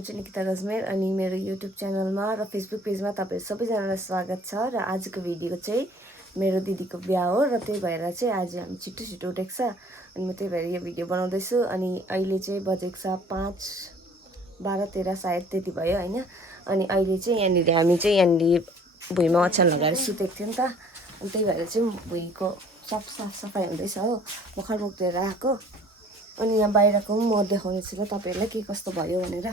नाम चाहिँ निकिता गजमेर अनि मेरो युट्युब च्यानलमा र फेसबुक पेजमा तपाईहरु सबैजनालाई स्वागत छ। र आजको भिडियो चाहिँ मेरो दिदीको बिहा हो र त्यही भएर चाहिँ आज हामी छिटो छिटो उठेको छ अनि म त्यही भएर यो भिडियो बनाउँदैछु। अनि अहिले चाहिँ बजेको छ 5:12-13 सायद त्यति भयो हैन। अनि अहिले चाहिँ यहाँनिर हामी चाहिँ यहाँनिर भुइँमा ओछ्यान लगाएर सुतेको थियौँ नि त, अनि त्यही भएर चाहिँ भुइँको सब साफ सफाइ हुँदैछ हो, मुखर मुक्तेर आएको। अनि यहाँ बाहिरको म देखाउने छु ल तपाईहरुलाई के कस्तो भयो भनेर।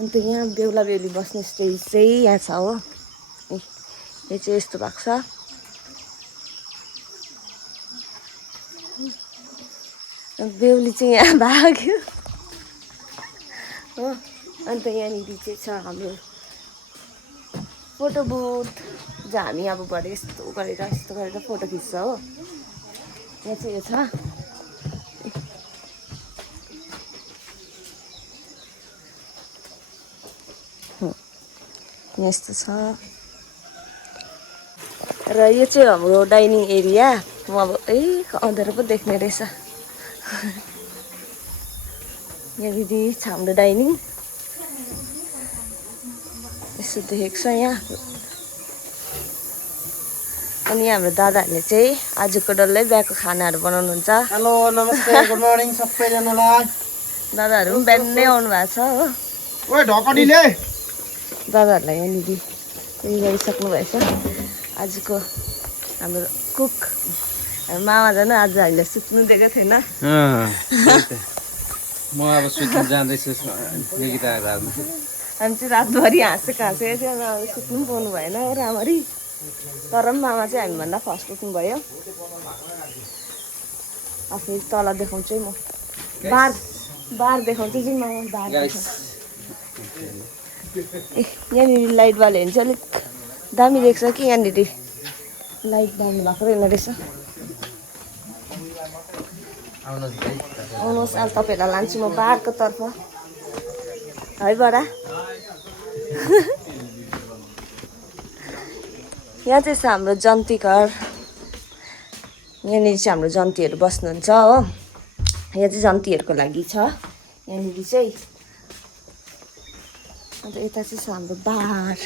अन्त यहाँ बेहुला बेहुली बस्ने स्टेज चाहिँ यहाँ छ हो, यो चाहिँ यस्तो भएको छ। बेहुली चाहिँ यहाँ भाग्यो हो। अन्त यहाँनिर चाहिँ छ हाम्रो फोटो बुथ, जहाँ हामी अब भरे यस्तो गरेर फोटो खिच्छ हो। यहाँ चाहिँ यो छ, यस्तो छ। र यो चाहिँ हाम्रो डाइनिङ एरिया। म अब अँध्यारो पो देख्ने रहेछ। यहाँनिर छ हाम्रो डाइनिङ, यसो देखेको छ यहाँ। अनि हाम्रो दादाहरूले चाहिँ आजको डल्लै बिहाको खानाहरू बनाउनुहुन्छ। हेलो नमस्ते गुड मर्निङ सबैजनालाई। दादाहरू पनि बिहानै आउनु भएको छ हो। ओए ढकनीले दादाहरूलाई यहाँनिर उयो गरिसक्नु भएछ। आजको हाम्रो कुक हाम्रो मामा झन् आज हामीले सुत्नु दिएको थिएन। म अब सुत्न जाँदैछु निकिता घरमा। हामी चाहिँ रातभरि हाँसेको थियो, मामाले सुत्नु पनि पाउनु भएन हो राम्ररी। तर पनि मामा चाहिँ हामीभन्दा फर्स्ट उठ्नु भयो। आफै तल देखाउँछु है म, बार देखाउँछु चाहिँ मामा बार देखाउँछु। यहाँनिर लाइट बाल्यो भने चाहिँ अलिक दामी देख्छ कि, यहाँनिर लाइट बाल्नु भएको रहेछ। आउनुहोस् अहिले तपाईँहरूलाई लान्छु म बारको तर्फ है बडा। यहाँ चाहिँ छ हाम्रो जन्ती घर। यहाँनिर चाहिँ हाम्रो जन्तीहरू बस्नुहुन्छ हो। यहाँ चाहिँ जन्तीहरूको लागि छ यहाँनिर चाहिँ। अन्त यता चाहिँ छ हाम्रो बार,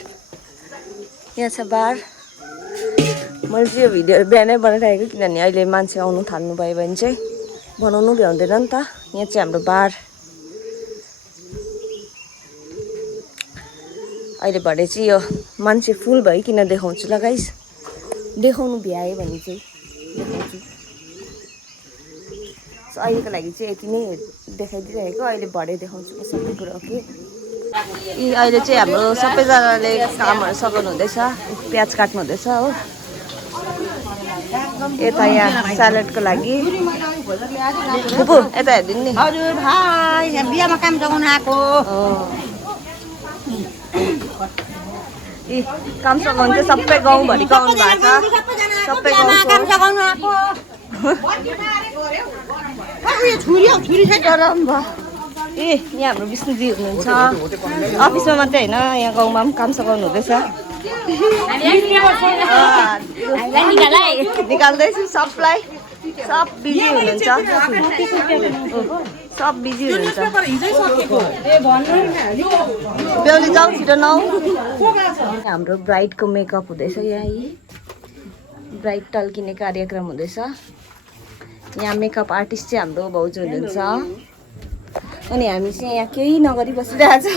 यहाँ छ बार। मैले चाहिँ यो भिडियोहरू बिहानै बनाइरहेको किनभने अहिले मान्छे आउनु थाल्नु भयो भने चाहिँ बनाउनु भ्याउँदैन नि त। यहाँ चाहिँ हाम्रो बार। अहिले भरे चाहिँ यो मान्छे फुल भइकन देखाउँछु ल गाइस, देखाउनु भ्यायो भने चाहिँ देखाउँछु। सो अहिलेको लागि चाहिँ यति नै देखाइदिइरहेको, अहिले भरे देखाउँछु म सबै कुरा। ओके, अहिले चाहिँ हाम्रो सबैजनाले कामहरू सघाउनु हुँदैछ, प्याज काट्नु हुँदैछ हो। यता यहाँ स्यालेडको लागि फुपू यता हेरिदिनु नि। हजुर भाइ, यहाँ बिहामा काम सघाउनु आएको। काम सघाउनु चाहिँ सबै गाउँभरिको आउनु भएको छ, सबै गाउँको काम सघाउनु आएको। यहाँ हाम्रो विष्णुजी हुनुहुन्छ अफिसमा मात्रै होइन, यहाँ गाउँमा पनि काम सघाउनु हुँदैछ। निकाल्दैछु सबलाई, सब बिजी हुनुहुन्छ, सब बिजी हुनुहुन्छ। बेहुली जाऊ छिटो नौ। हाम्रो ब्राइडको मेकअप हुँदैछ, यहाँ ब्राइड टल्किने कार्यक्रम हुँदैछ। यहाँ मेकअप आर्टिस्ट चाहिँ हाम्रो भाउजू हुनुहुन्छ। अनि हामी चाहिँ यहाँ केही नगरी बसिरहेको छ।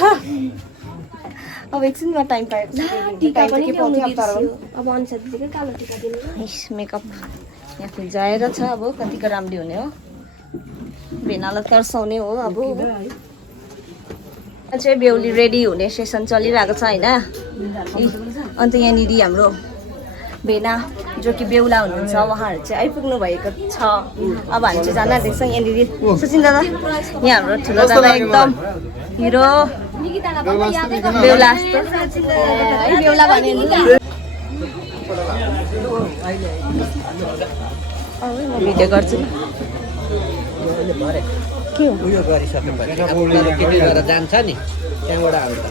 अब एकछिनमा टाइम पायो अब अनुसार कालो टिका दिनु। मेकअप यहाँ फिजाएर छ, अब कतिको राम्रो हुने हो, भेनालाई तर्साउने हो। अब चाहिँ बेहुली रेडी हुने सेसन चलिरहेको छ होइन। अन्त यहाँनिर हाम्रो भेना जो कि बेहुला हुनुहुन्छ उहाँहरू चाहिँ आइपुग्नु भएको छ। अब हामी चाहिँ जान आँटेको छ यहाँनिर। सुचिन दादा, यहाँ हाम्रो ठुलो दादा एकदम हिरो बेहुला जस्तो बेहुला भने म भिडियो गर्छु। के हो उयो गरिसकेपछि अब उनीहरू केटी गरेर जान्छ नि, त्यहाँबाट आउँछ।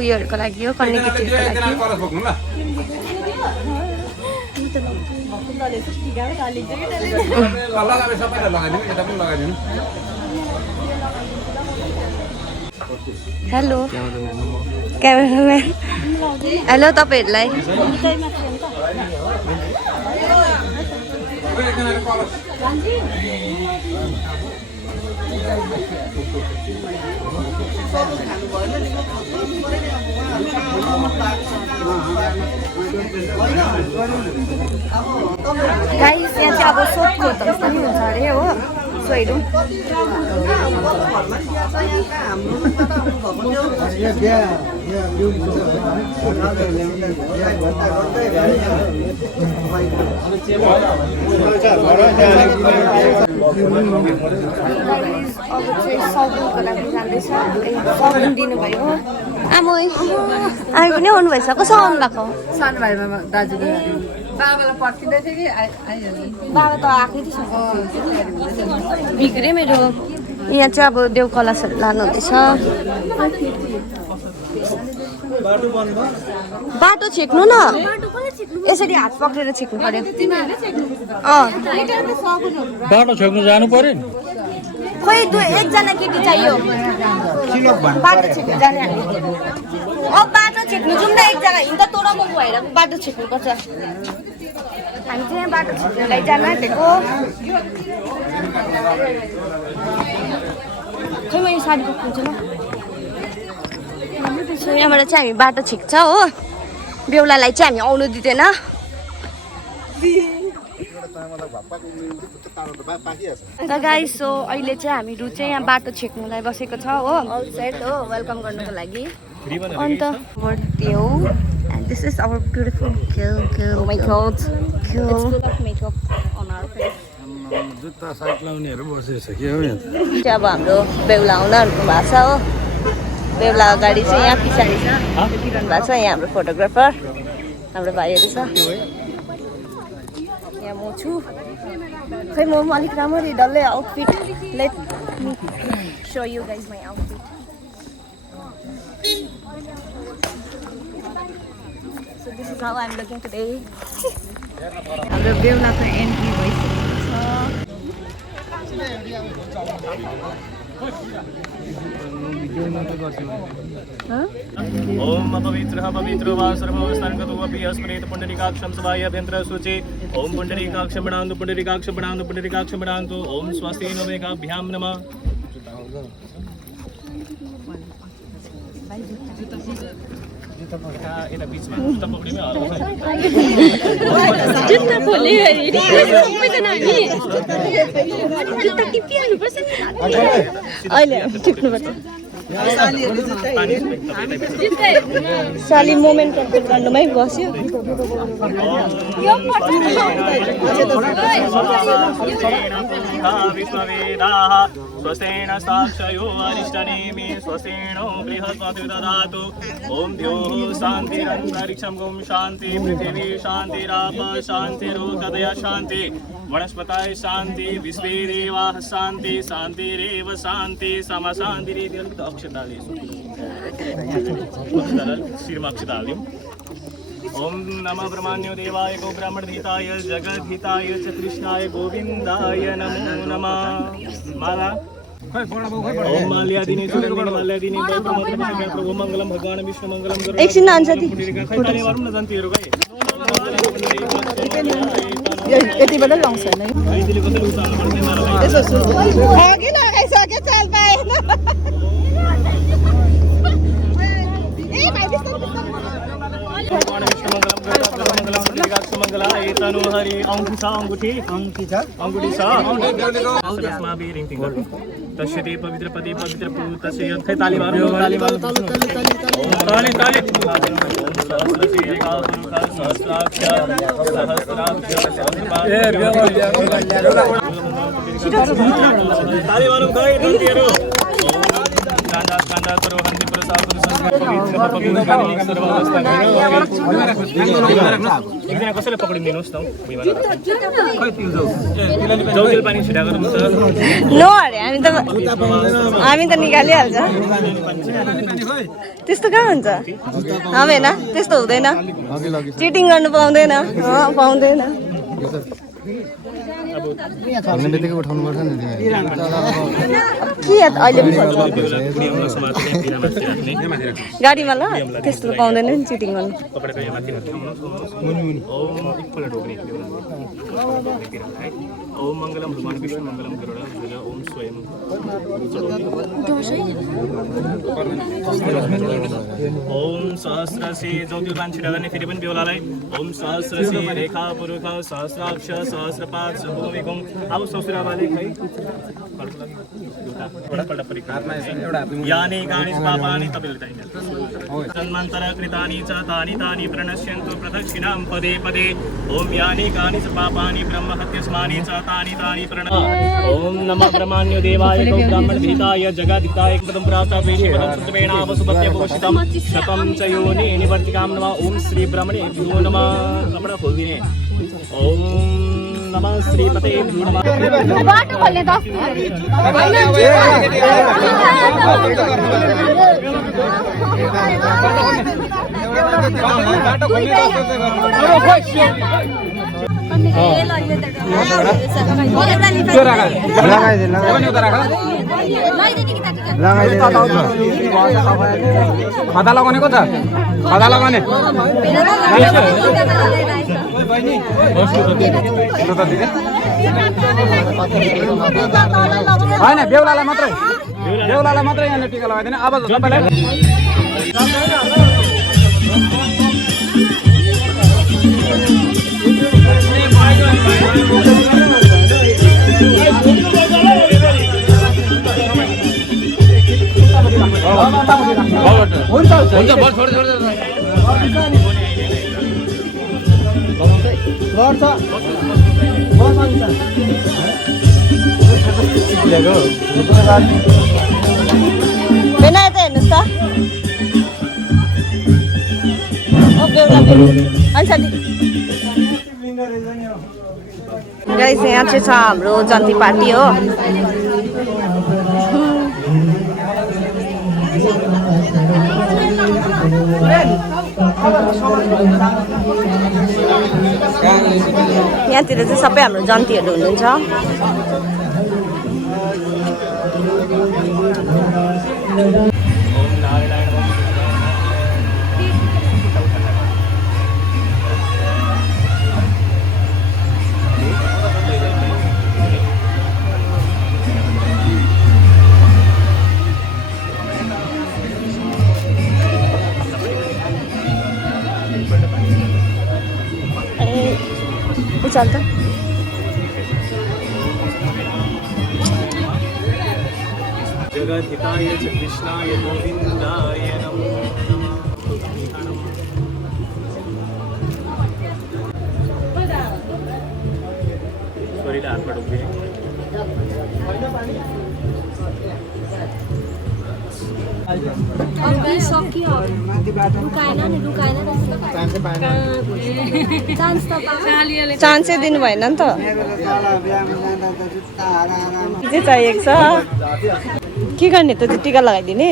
उयोहरूको लागि हो कन्नेकेटिभको लागि हेलो क्यामेराम्यान हेलो तपाईँहरूलाई गाइस यहाँ चाहिँ अब सोधखोज पनि हुन्छ अरे हो सो हेरौँ अब चाहिँ सगुनको लागि जाँदैछ सगुन दिनुभयो आमै आमै पनि आउनुभएछ कसो आउनु भएको सानो भाइमा दाजुले बाबालाई पर्खिँदै थियो कि आइहाल्यो बाबा त आएकै थियो बिग्रे मेरो यहाँ चाहिँ अब देउ कलशहरू लानुहुँदैछ बाटो छेक्नु न यसरी हात पक्रेर छेक्नु पर्यो बाटो छोड्नु जानु पर्यो नि खोइ एकजना केटी चाहियो बाटो छेक्नु जाने हामी अब बाटो छेक्नु जाउँ न एकजना हिँड्दा तोरा म भएर बाटो छेक्नु पर्छ हामी चाहिँ यहाँ बाटो छेक्नुलाई जान आँटेको खै म यो साडी पक्रिन्छु ल यहाँबाट चाहिँ हामी बाटो छेक्छ हो बेहुलालाई चाहिँ हामी आउनु दिँदैन त गाइस सो अहिले चाहिँ हामीहरू चाहिँ यहाँ बाटो छेक्नुलाई बसेको छ हो आउटसाइड हो वेलकम गर्नुको लागि अन्त देउ and this is our beautiful girl makeup on our face जुत्ता साइड लाउनेहरू बसेछ के हो यहाँ चाहिँ अब हाम्रो बेहुला आउनुहरूको भएको छ हो बेहुला अगाडि चाहिँ यहाँ पछाडि छ देखिरहनु भएको छ यहाँ हाम्रो फोटोग्राफर हाम्रो भाइहरू छ यहाँ म छु खै म पनि अलिक राम्ररी डल्लै outfit let me show you guys my outfit so this is how I am looking today हाम्रो बेहुलाको एन्ट्री भइसकेको ओम अपवित्रः पवित्रो वा सर्वोस्तान्गतोऽपि अस्मरेत पुण्डरीकाक्षं सभाय अभ्यन्तरः शुचे ओम पुण्डरीकाक्षं बनान्तु पुण्डरीकाक्षं बनान्तु पुण्डरीकाक्षं बनान्तु ओम स्वस्ति नो मेघाभ्यां नमः यता बिचमा जुत्ता पक्रिमै हल्ला जुत्ता खोले सबैजना हामी जुत्ता टिपिहाल्नुपर्छ नि अहिले टिप्नुपर्छ साली मोमेन्ट कन्ट्रोल गर्नुमै बस्यो विश्ववेदाः स्वस्तेन साक्षयो अरिष्टनेमि स्वस्तेनो बृहस्पति ददातु ॐ द्योः शान्तिरन्तरिक्षं गुं शान्ति पृथिवी शान्तिराप शान्तिरोगदय शान्ति वनस्पतय शान्ति विश्वे देवाः शान्ति शान्तिरेव शान्ति समशान्तिरेव अक्षताले शिरमा अक्षता हाल्यौँ ओम नमः ब्रह्मण्यो देवाय गो ब्राह्मणहिताय जगद्हिताय च कृष्णाय गोविन्दाय नमो नमः माला ओम माल्यादिने माल्यादिने ओम मङ्गलम भगवान् विष्णु मङ्गलम एकछिन लान्छ ती खैताले गरौँ न जन्तीहरू गए यतिबाट लाउँछ नै अहिले कसरी उचाल्नु पर्छ मलाई यसो अघि लगाइसके चाल पाएन ए भाइ मंगला हरि अंगूठी छ अंगूठी तस्यते पवित्र पदे पवित्र तस्य खै ताली मार्नु ताली मार्नु ताली ताली ताली मार्नु गए दन्तीहरु कान्दा कान्दा करो हन्दी प्रसाद एकजना कसैले पक्रिदिनुहोस् न जौतेल पानी छिटा गर्नुहुन्छ नो अरे हामी त निकालिहाल्छ त्यस्तो कहाँ हुन्छ होइन त्यस्तो हुँदैन चिटिङ गर्नु पाउँदैन पाउँदैन के अहिले गाडीमा ल त्यस्तो त पाउँदैन नि चिटिङ गर्नु ओम मङ्गलम भगवान् विष्णु मङ्गलम गरुड ओम स्वयं ओम सहस्रसी ज्योतिर्पान छिटा गर्ने फेरि पनि बेहुलालाई ओम सहस्रसी रेखा पुरुष सहस्राक्ष सहस्रपाद भूमिकुम अब ससुराबाले खै पल्ट परिक्रमा यानि गानि पापानि तपिल चाहिन्छ तन्मन्तर कृतानि च तानि तानि प्रणश्यन्तु प्रदक्षिणां पदे पदे ओम यानि गानि च पापानि ब्रह्म हत्यस्मानि च तानि तानि प्रण ओम नमः ब्रह्मण्य देवाय गौ ब्राह्मण भीताय जगदिताय पदं प्राप्ता पेशि पदं सुतमेना वसुपत्य पोषितं शतं च योनि निवर्तिकां नमः ओम श्री ब्रह्मणे भ्यो नमः कपड़ा खोल दिने ओम नमः श्रीपते नमः बाटो खोल्ने त खदा लगाउने को छ खदा लगाउने होइन बेहुलालाई मात्रै यहाँ टिका लगाइदिने अब तपाईँलाई हुन्छ बस छोड बेना यता हेर्नुहोस् त गाइस यहाँ चाहिँ छ हाम्रो जन्ती पार्टी हो यहाँतिर चाहिँ सबै हाम्रो जन्तीहरू हुनुहुन्छ चलता जगद्धिताय च कृष्णाय गोविन्दाय नमो छोरीले हातमा ढोक्दिए चान्सै दिनु भएन नि त के चाहिएको छ के गर्ने त टिका लगाइदिने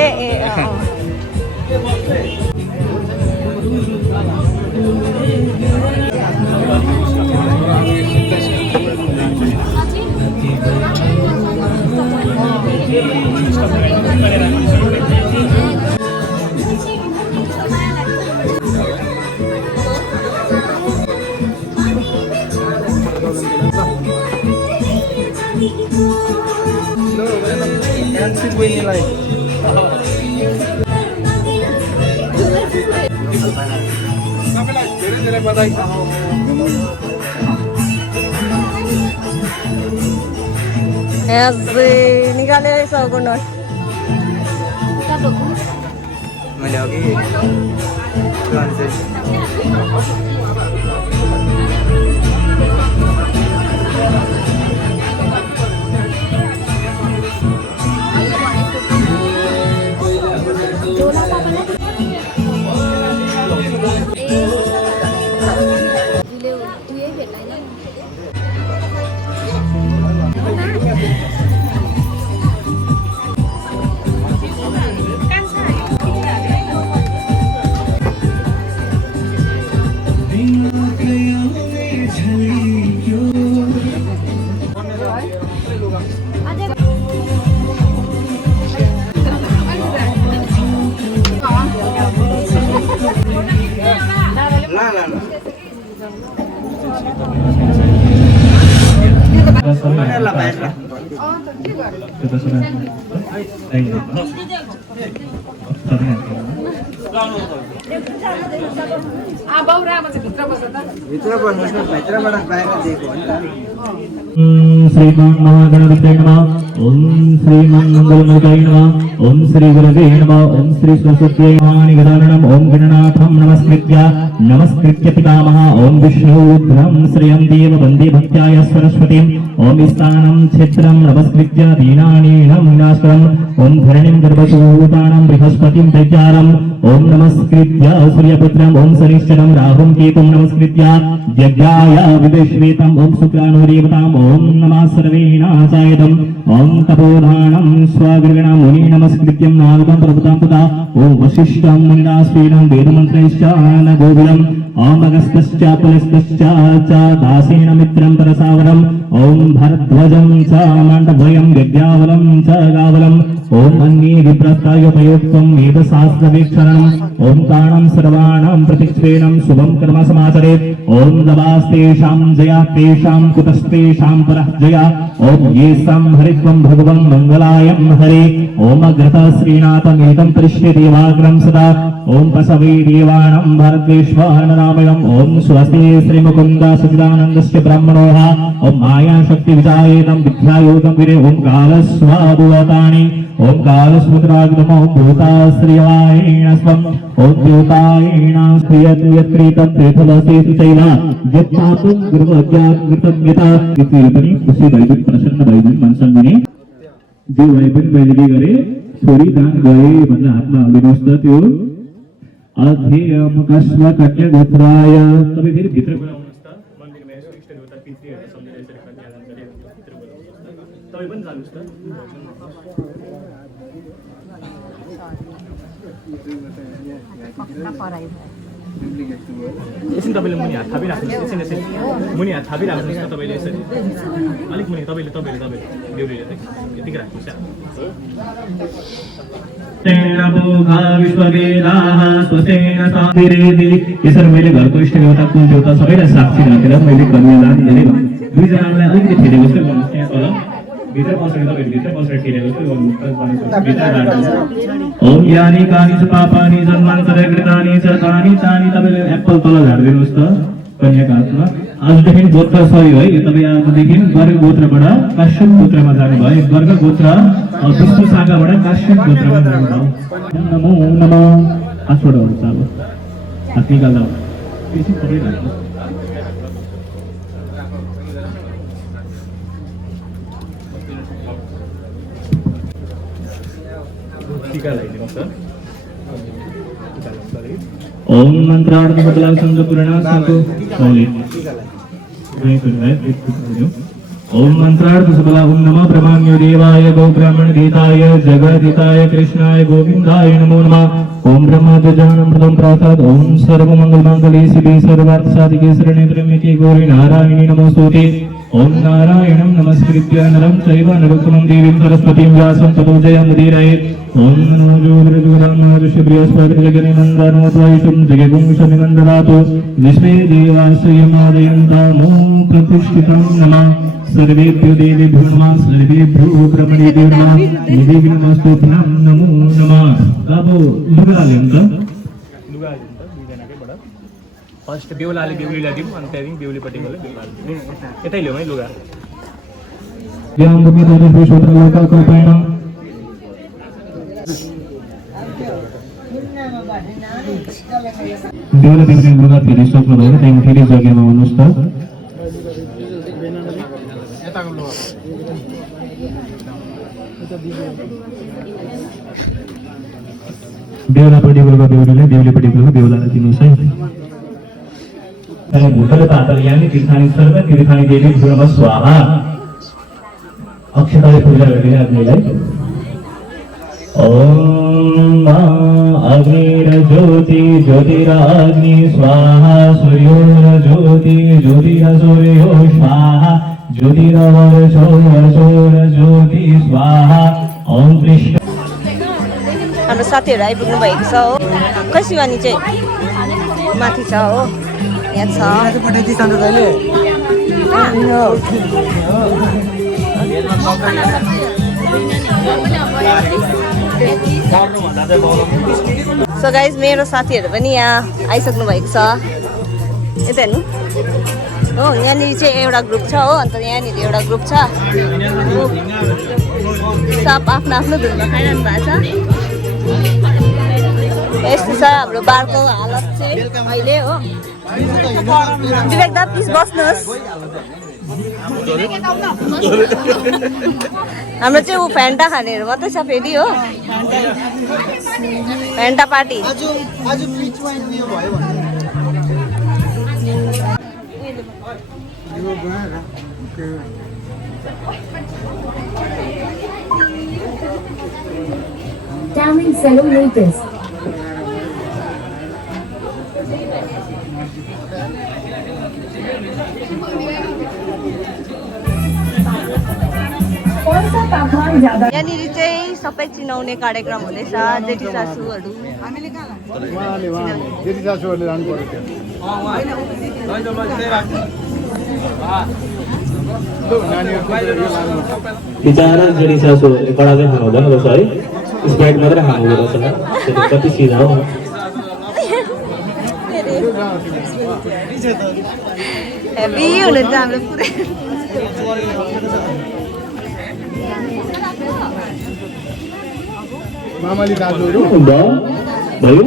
ए निकाले सौको नोट मैले अघि त्यो अनुसार भित्र बस्नुहोस् न भित्रबाट बाहिर दिएको हो नि त श्रीमान महागणपतये नमः ओम श्रीमान मंगलमूर्तये नमः ओम श्री गुरवे नमः ओम श्री सरस्वत्यै महानिगदानम् ओम गणनाथं नमस्कृत्य पितामह ओम विष्णुरुद्रं श्रियं देव वन्दे भक्त्याय सरस्वतीं ओम स्थानं क्षेत्रं नमस्कृत्य दीनानीनं विनाशकरम् ओम धरणिं गर्भसूतानं बृहस्पतिं दैत्यारम् ओम नमस्कृत्य सूर्यपुत्रम् ओम शनिश्चरं राहुं केतुं नमस्कृत्य यज्ञाय विदेश्वेतम् ओम शुक्लानुदेवताम् ओम नमः सर्वेणाचायदम् ओम तपोधानं स्वागृगणं मुनि नमस्कृत्यं नागं प्रभुतां पुता ओम वसिष्ठं मुनिनास्वेनं वेदमन्त्रैश्च अनगोविदम् ओम अगस्त्यश्च पुलस्त्यश्च च दासेन मित्रं परसावरम् ओम भरद्वाजं च माण्डवयं यज्ञावलं च गावलम् ओम अन्ये विप्रस्थायोपयोक्तं वेदशास्त्रवीक्षणम् ओम ताणं सर्वाणां प्रतिक्षेणं शुभं कर्म समाचरेत् ओम दवास्तेषां जया तेषां कुतस्तेषां परः जया ओम येषां हरित्वं भगवन् मङ्गलायं हरे ओम अग्रतः श्रीनाथमेतं करिष्ये देवाग्रं सदा ओम पशवे देवानां भारद्वेश्वानरामयम् ओम स्वस्ति श्रीमुकुन्द सच्चिदानन्दस्य ब्रह्मणोः ओम माया शक्ति विजायेतं विद्यायोगं विरे ओम कालस्वादुवतानि ओम कालस्मुद्राग्रमो भूताश्रियवायेण स्वम् ओम द्योतायेण स्त्रियत्रियत्कृतं त्रिफलसेतु चैला यत्पापं गुरुवज्ञाकृतज्ञता इति खुशी भइदिन प्रसन्न भइदिन मनसङ्गिने जे भए पनि मैले गरे छोरी दान गए भनेर हातमा हालिदिनुहोस् त त्यो अध्ययम कस्म कन्यागोत्राय तपाईँ फेरि भित्र आउनुहोस् त मन्दिरमा यसो इष्ट देवता पितृहरू सम्झेर यसरी कन्यादान गरेर भित्र बोलाउनुहोस् त तपाईँ पनि जानुहोस् त एकछिन तपाईँले मुनि हात थापिराख्नुहोस् एकछिन मुनि हात थापिराख्नुहोस् न तपाईँले यसरी अलिक मुनि तपाईँले बेहुलीले यतिकै राख्नुहोस् यसरी मैले घरको इष्ट देवता कुल देवता सबैलाई साक्षी राखेर मैले कन्यादान गरेँ दुईजनालाई अलिकति ठेलेको जस्तो गर्नुहोस् त्यहाँ तल भित्र बसेर तपाईँहरू भित्र बसेर ठेलेको जस्तो गर्नुहोस् ओम यानि कानि च पापानि जन्मान्तरे कृतानि च तानि तानि तपाईँले एप्पल तल झारिदिनुहोस् त कन्याको हातमा आजदेखि गोत्र सही है तपाईँ आजदेखि गर्ग गोत्रबाट काश्यप गोत्रमा जानुभयो गर्ग गोत्र विष्णु शाखाबाट काश्यप गोत्रमा जानुभयो नमो नमः हातबाट हुन्छ अब हात निकाल्दा एकछिन तपाईँ राख्नुहोस् टीका लगाइदिनुहोस् त ओम मंत्रार्थ बदलाव संग पुराण संको ओले ओम मंत्रार्थ सबला ओम नमः ब्रह्मण्य देवाय गौ ब्राह्मण गीताय जगदिताय कृष्णाय गोविंदाय नमो नमः ओम ब्रह्मध्वजानं प्रथम प्रासाद ओम सर्व मंगल मांगल्ये शिवे सर्वार्थ साधिके शरण्ये त्र्यंबके गौरी नारायणी नमोस्तुते ओम नारायणं नमस्कृत्य नरं चैव नरोत्तमं देवीं सरस्वतीं व्यासं ततो जयमुदीरयेत् ओम नमो ज्योतिर्गुणानादिश्य बृहस्पतिर्जगने मन्दानोद्वैतं जगगुंशनिमन्दनातो विश्वे देवाश्रयमादयन्तामो प्रतिष्ठितं नमः सर्वेभ्यो देवेभ्यो नमः सर्वेभ्यो ब्रह्मणेभ्यो नमः निधिघ्नमस्तुभ्यं नमो नमः अब लुगा हाल्यौँ त लुगा हाल्यौँ त दुईजनाकैबाट फर्स्ट बेहुलाले बेहुलीलाई दिउँ अनि त्यहाँदेखि बेहुलीपट्टिकोले बेहुलाले दिउँ यतै ल्याउँ है लुगा यां भूमि तदेव श्रोत्र लोका कल्पयन् बेहुला बेहुली लुगा फेरि सक्नुभयो त्यहाँदेखि फेरि जग्गामा आउनुहोस् त। बेहुलापट्टिको लुगा बेहुलीलाई, बेहुलीपट्टिको लुगा बेहुलालाई दिनुहोस् है। भूतल तातल्यामी तीर्थानी सर्व तीर्थानी देवी गुणमा स्वाहा। अक्षताले पूजा गरिदिने आदमीलाई। ओम अग्निर्ज्योति ज्योतिराग्नि स्वाहा सूर्योर्ज्योति ज्योतिरसूर्यो स्वाहा ज्योतिरवर्षोर्ज्योति स्वाहा। ओम कृष्ण। हाम्रो साथीहरू आइपुग्नु भएको छ हो। खै शिवानी चाहिँ माथि छ हो, यहाँ छ। सो गाइज मेरो साथीहरू पनि यहाँ आइसक्नु भएको छ। यता हेर्नु हो, यहाँनिर चाहिँ एउटा ग्रुप छ हो, अन्त यहाँनिर एउटा ग्रुप छ। सब आफ्नो आफ्नो धुनमा खाइरहनु भएको छ। यस्तो छ हाम्रो बारको हालत चाहिँ अहिले हो। विवेक दा प्लिज बस्नुहोस्। हाम्रो चाहिँ ऊ फ्यान्टा खानेहरू मात्रै छ फेरि हो, फ्यान्टा पार्टी। Downing centimeters. यहाँनिर चाहिँ सबै चिनाउने कार्यक्रम हुँदैछ। जेठी सासूहरू बिचारा जेठी सासूहरूले कडा चाहिँ खानु हुँदैन रहेछ है, स्प्राइट मात्रै खानु हुँदो रहेछ। कति सिधा हो। हेभी हुनुहुन्छ हाम्रो पुरै। मामाली दाजुहरू भयो।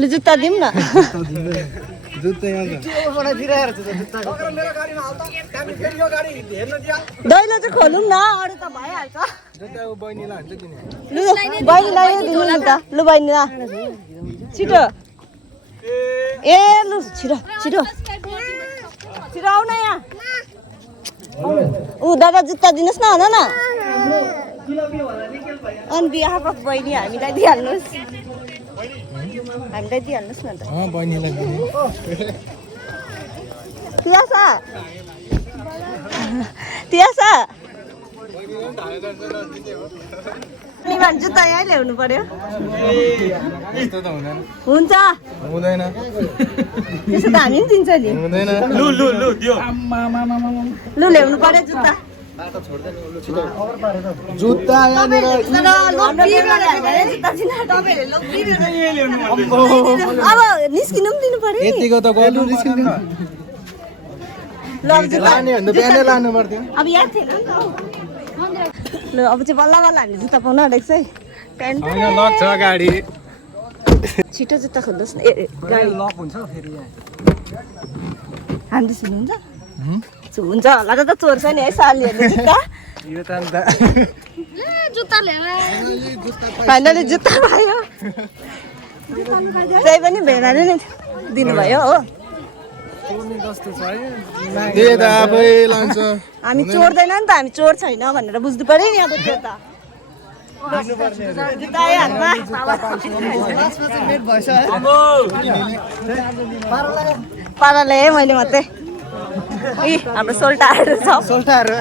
लु जुत्ता दिउँ न। दैलो चाहिँ खोलौँ न, अरू त भइहाल्छ। लु बहिनीलाई दिनु नि त। लु बहिनी छिटो। ए लु छिटो छिटो छिटो आऊ न यहाँ। ऊ दादा जुत्ता दिनुहोस् न, भन न। अनि बिहाको बहिनी हामीलाई दिइहाल्नुहोस्, हामीलाई दिइहाल्नुहोस् न त। तियासा तियासा निमान जुत्ता यहीँ ल्याउनु पर्यो। हुन्छ हुँदैन त्यसो त हामी पनि दिन्छ नि। लु ल्याउनु पर्यो जुत्ता। जुत्ता यहाँनिर अब निस्किनु पनि दिनु पर्यो। यतिको त गर्नु निस्किनु। ल अब जुत्ता बिहानै लानु पर्थ्यो। अब यहाँ थिएन नि त। ल अब चाहिँ बल्ल बल्ल हामी जुत्ता पाउन आँटेको छ है। प्यान्ट लक छ गाडी। छिटो जुत्ता खोल्नुहोस् न। ए गाडी लक हुन्छ फेरि यहाँ। हामी सुन्नुहुन्छ? हुन्छ होला त चोर छ नि है सालीहरूले जुत्ता। यो त अन्त फाइनली जुत्ता पायो। त्यही पनि भेडाले नै दिनुभयो हो। त्यही त आफै लान्छ। हामी चोर्दैन नि त, हामी चोर छैन भनेर बुझ्नु पर्यो नि अब त्यो त। जुत्ता आयो हातमा। पाराले है मैले मात्रै। ए हाम्रो सोल्टाहरू छ। सोल्टाहरू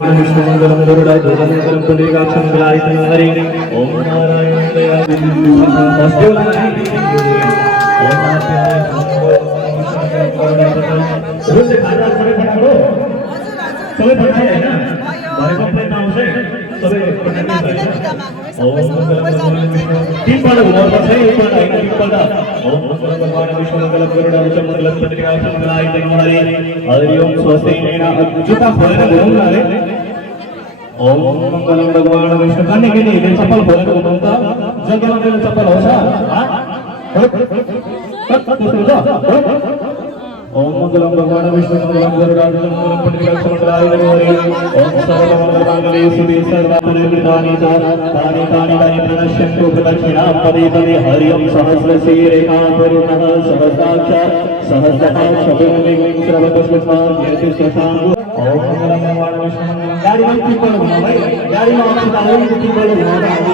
Krishna मंगलम गरुड़ा ध्वज मंगलम पुंडरीकाक्षं मंगलायतनं हरि ओम नारायण सबै पढाइ हैन भएको प्लेटमा आउँछ सबै ओम तीन पल्ट हुनुपर्छ है एक पल्ट हैन तीन पल्ट ओम भगवान विष्णु मंगलम गरुड़ा ध्वज मंगलम पुंडरीकाक्षं मंगलायतनं हरि ओम स्वस्ति नैना जुत्ता खोलेर घुमाउँ न रे ओम मंगलम भगवान विष्णु खाने के लिए चप्पल खोलेर घुमाउँ त जग्गामा मेरो चप्पल हो ओम मंगलम भगवान विष्णु मंगलम गरुड़ा ध्वज मंगलम पुंडरीकाक्षं मंगलायतनं हरि ओम सर्वमंगलमांगल्ये शिवे सर्वार्थसाधके तानि तानि प्रणश्यन्तु प्रदक्षिणां पदे पदे हरि ओम सहस्रशीरेखा पूर्णः सहस्राक्षर सहस्रपाद शतोमेव श्रवतस्मत् यति शशांकु ओम मंगलम भगवान विष्णु गाडी में टिपल हुनु भाइ गाडी में आउँछ त अलि टिपल हुनु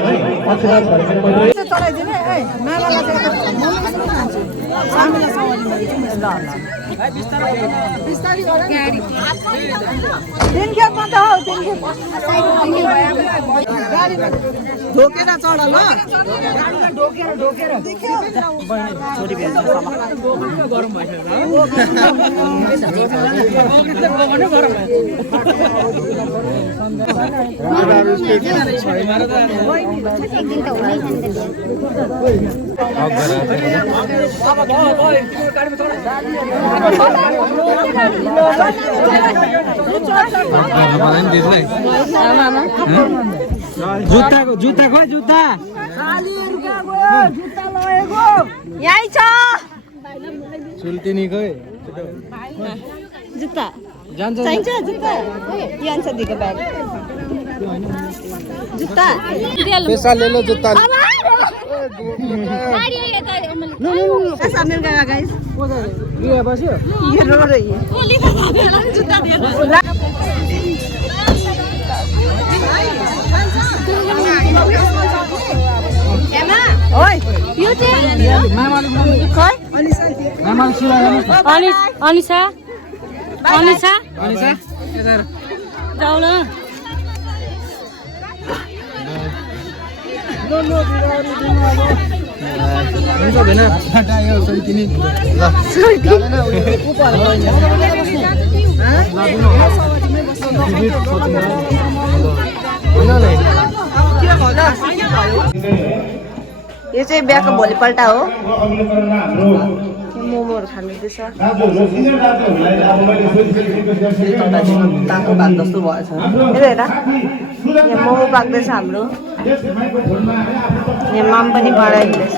भाइ अक्षरा छर्केर पहिले चलाइदिने ए मामालाई चाहिँ सामीलाई बिस्तारै गाडी तीन खेपमा त हो तीन खेप गाडीमा ढोकेर चढ ल गाडीमा ढोकेर देखियो छोरी भेट्छ गरम जुत्ता खै जुत्ता 40 रुपैयाँ गयो जुत्ता लगेको यही छ सुल्तिनी खै जुत्ता चाहिन्छ जुत्ता यान्छ दिएको ब्याग जुत्ता पैसा ले लो जुत्ता ऐसा मिल गया गाइस ये बस्यो ये रो रही है जुत्ता दिए एमा ओइ यो चाहिँ मामाले खै अनिसा मामाले सिला अनिसा अनिसा अनिसा यता जाऊ न हुन्छ भेना हटायो सुल्तिनी ल यो चाहिँ बिहाको भोलिपल्ट हो मोमोहरू खानुहुँदैछ ताको भात जस्तो भएछ हेर यहाँ मोमो पाक्दैछ हाम्रो यहाँ माम पनि बढाइदिँदैछ